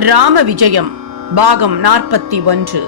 ராம விஜயம் பாகம் நாற்பத்தி ஒன்று.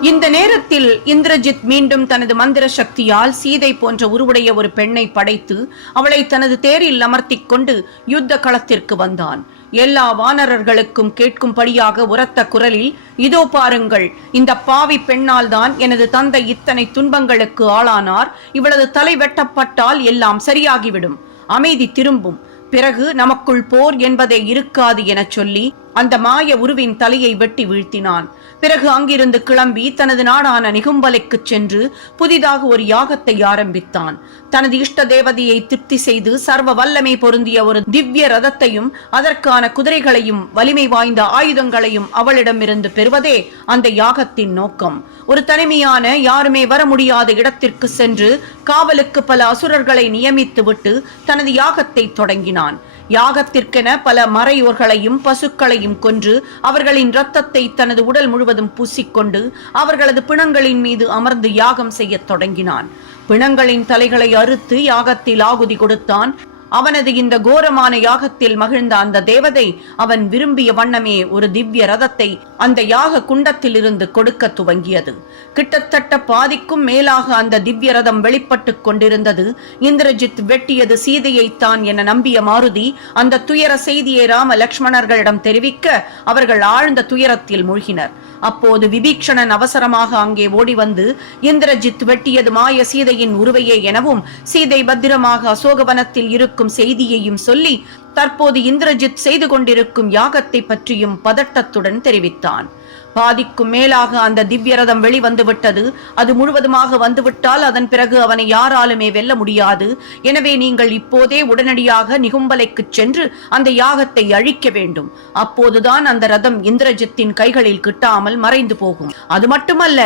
இந்த நேரத்தில் இந்திரஜித் மீண்டும் தனது மந்திர சக்தியால் சீதை போன்ற உருவுடைய ஒரு பெண்ணை படைத்து அவளை தனது தேரில் அமர்த்திக் கொண்டு யுத்த களத்திற்கு வந்தான். எல்லா வானரர்களுக்கும் கேட்கும்படியாக உரத்த குரலில் இதோ பாருங்கள் இந்த பாவி பெண்ணால் தான் எனது தந்தை இத்தனை துன்பங்களுக்கு ஆளானார். இவளது தலை வெட்டப்பட்டால் எல்லாம் சரியாகிவிடும். அமைதி திரும்பும். பிறகு நமக்குள் போர் என்பதே இருக்காது எனச் சொல்லி அந்த மாய உருவின் தலையை வெட்டி வீழ்த்தினான். பிறகு அங்கிருந்து கிளம்பி தனது நாடான நிகும்பலைக்குச் சென்று புதிதாக ஒரு யாகத்தை ஆரம்பித்தான். தனது இஷ்ட தேவதையை திருப்தி செய்து சர்வ வல்லமை பொருந்திய ஒரு திவ்ய ரதத்தையும் அதற்கான குதிரைகளையும் வலிமை வாய்ந்த ஆயுதங்களையும் அவளிடமிருந்து பெறுவதே அந்த யாகத்தின் நோக்கம். ஒரு தனிமையான யாருமே வர முடியாத இடத்திற்கு சென்று காவலுக்கு பல அசுரர்களை நியமித்துவிட்டு தனது யாகத்தை தொடங்கினான். யாகத்திற்கென பல மறையோர்களையும் பசுக்களையும் கொன்று அவர்களின் இரத்தத்தை தனது உடல் முழுவதும் பூசிக்கொண்டு அவர்களது பிணங்களின் மீது அமர்ந்து யாகம் செய்யத் தொடங்கினான். பிணங்களின் தலைகளை அறுத்து யாகத்தில் ஆகுதி கொடுத்தான். அவனது இந்த கோரமான யாகத்தில் மகிழ்ந்த அந்த தேவதை அவன் விரும்பிய வண்ணமே ஒரு திவ்ய ரதத்தை அந்த யாக குண்டத்தில் இருந்து கொடுக்க துவங்கியது. கிட்டத்தட்ட பாதிக்கும் மேலாக அந்த திவ்ய ரதம் வெளிப்பட்டு கொண்டிருந்தது. இந்திரஜித் வெட்டியது சீதையைத்தான் என நம்பிய மாருதி அந்த துயர செய்தியை ராம லக்ஷ்மணர்களிடம் தெரிவிக்க அவர்கள் ஆழ்ந்த துயரத்தில் மூழ்கினர். அப்போது விபீக்ஷணன் அவசரமாக அங்கே ஓடி வந்து இந்திரஜித் வெட்டியது மாய சீதையின் உருவையே எனவும் சீதை பத்திரமாக அசோகவனத்தில் இருக்கும் செய்தியையும் சொல்லி தற்போது இந்திரஜித் செய்து கொண்டிருக்கும் யாகத்தை பற்றியும் பதட்டத்துடன் தெரிவித்தான். பாதிக்கும் மேலாக அந்த திவ்யரதம் வெளிவந்துவிட்டது. அது முழுவதுமாக வந்துவிட்டால் அதன் பிறகு அவனை யாராலுமே வெல்ல முடியாது. எனவே நீங்கள் இப்போதே உடனடியாக நிகும்பலைக்கு சென்று அந்த யாகத்தை அழிக்க வேண்டும். அப்போதுதான் அந்த ரதம் இந்திரஜித்தின் கைகளில் கிட்டாமல் மறைந்து போகும். அது மட்டுமல்ல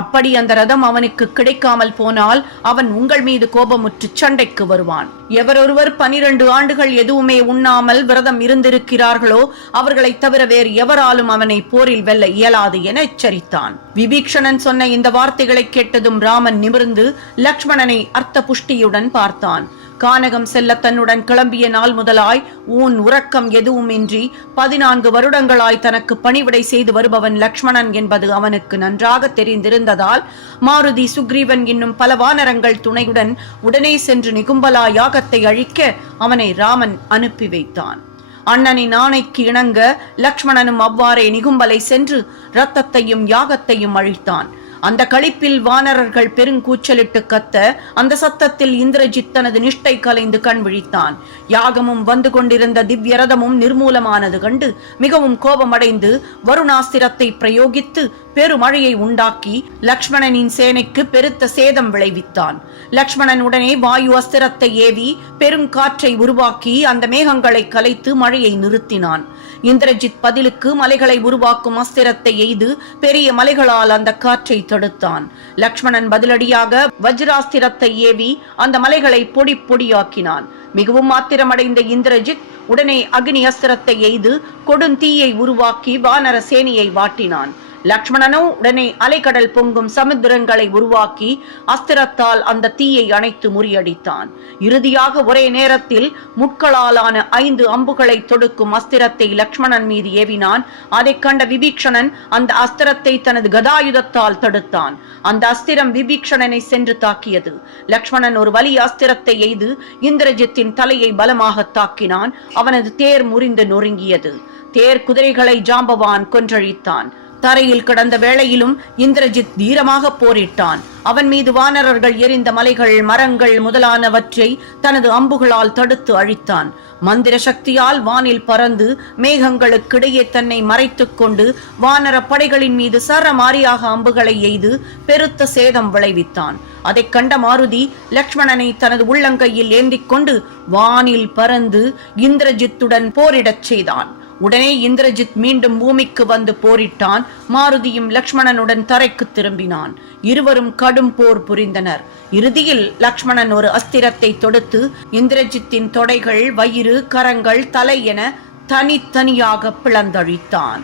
அப்படி அந்த ரதம் அவனுக்கு கிடைக்காமல் போனால் அவன் உங்கள் மீது கோபமுற்று சண்டைக்கு வருவான். எவரொருவர் பனிரெண்டு ஆண்டுகள் எதுவுமே உண்ணாமல் விரதம் இருந்திருக்கிறார்களோ அவர்களை தவிர வேறு எவராலும் அவனை போரில் வெல்ல இயலாது என எச்சரித்தான். விபீக்ஷணன் சொன்ன இந்த வார்த்தைகளை கேட்டதும் ராமன் நிமிர்ந்து லக்ஷ்மணனை அர்த்த புஷ்டியுடன் பார்த்தான். கானகம் செல்ல தன்னுடன் கிளம்பிய நாள் முதலாய் ஊன் உறக்கம் எதுவுமின்றி பதினான்கு வருடங்களாய் தனக்கு பணிவிடை செய்து வருபவன் லக்ஷ்மணன் என்பது அவனுக்கு நன்றாக தெரிந்திருந்ததால் மாருதி சுக்ரீவன் இன்னும் பல வானரங்கள் துணையுடன் உடனே சென்று நிகும்பலா யாகத்தை அழிக்க அவனை ராமன் அனுப்பி வைத்தான். அண்ணனின் ஆணைக்கு இணங்க லக்ஷ்மணனும் அவ்வாறே நிகும்பலை சென்று இரத்தத்தையும் யாகத்தையும் அழித்தான். அந்த களிப்பில் வானரர்கள் பெருங்கூச்சலிட்டு கத்த அந்த சத்தத்தில் இந்திரஜித் தனது நிஷ்டை கலைந்து கண் விழித்தான். யாகமும் வந்து கொண்டிருந்த திவ்ய ரதமும் நிர்மூலமானது கண்டு மிகவும் கோபமடைந்து வருணாஸ்திரத்தை பிரயோகித்து பெருமழையை உண்டாக்கி லக்ஷ்மணனின் சேனைக்கு பெருத்த சேதம் விளைவித்தான். லக்ஷ்மணன் உடனே வாயு அஸ்திரத்தை ஏவி பெருங்காற்றை உருவாக்கி அந்த மேகங்களை கலைத்து மழையை நிறுத்தினான். இந்திரஜித் பதிலுக்கு மலைகளை உருவாக்கும் அஸ்திரத்தை எய்து பெரிய மலைகளால் அந்த காற்றை தடுத்தான். லக்ஷ்மணன் பதிலடியாக வஜ்ராஸ்திரத்தை ஏவி அந்த மலைகளை பொடி பொடியாக்கினான். மிகவும் ஆத்திரமடைந்த இந்திரஜித் உடனே அக்னி அஸ்திரத்தை எய்து கொடுந்தீயை உருவாக்கி வானர சேனையை வாட்டினான். லக்ஷ்மணனோ உடனே அலைக்கடல் பொங்கும் சமுத்திரங்களை உருவாக்கி அஸ்திரத்தால் அந்த தீயை அணைத்து முறியடித்தான். இறுதியாக ஒரே நேரத்தில் முட்களாலான ஐந்து அம்புகளை தொடுக்கும் அஸ்திரத்தை லக்ஷ்மணன் மீது ஏவினான். அதைக் கண்ட விபீக்ஷணன் அந்த அஸ்திரத்தை தனது கதாயுதத்தால் தடுத்தான். அந்த அஸ்திரம் விபீக்ஷணனை சென்று தாக்கியது. லக்ஷ்மணன் ஒரு வலி அஸ்திரத்தை எய்து இந்திரஜித்தின் தலையை பலமாக தாக்கினான். அவனது தேர் முறிந்து நொறுங்கியது. தேர் குதிரைகளை ஜாம்பவான் கொன்றழித்தான். தரையில் கிடந்த வேளையிலும் இந்திரஜித் தீரமாக போரிட்டான். அவன் மீது வானரர்கள் எரிந்த மலைகள் மரங்கள் முதலானவற்றை தனது அம்புகளால் தடுத்து அழித்தான். மந்திர சக்தியால் வானில் பறந்து மேகங்களுக்கிடையே தன்னை மறைத்துக் கொண்டு வானர படைகளின் மீது சரமாரியாக அம்புகளை எய்து பெருத்த சேதம் விளைவித்தான். அதைக் கண்ட மாருதி லக்ஷ்மணனை தனது உள்ளங்கையில் ஏந்திக் கொண்டு வானில் பறந்து இந்திரஜித்துடன் போரிடச் செய்தான். உடனே இந்திரஜித் மீண்டும் பூமிக்கு வந்து போரிட்டான். மாருதியும் லக்ஷ்மணனுடன் தரைக்கு திரும்பினான். இருவரும் கடும் போர் புரிந்தனர். இறுதியில் லக்ஷ்மணன் ஒரு அஸ்திரத்தை தொடுத்து இந்திரஜித்தின் தொடைகள் வயிறு கரங்கள் தலை என தனித்தனியாக பிளந்தழித்தான்.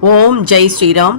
ஓம் ஜெய் ஸ்ரீராம்.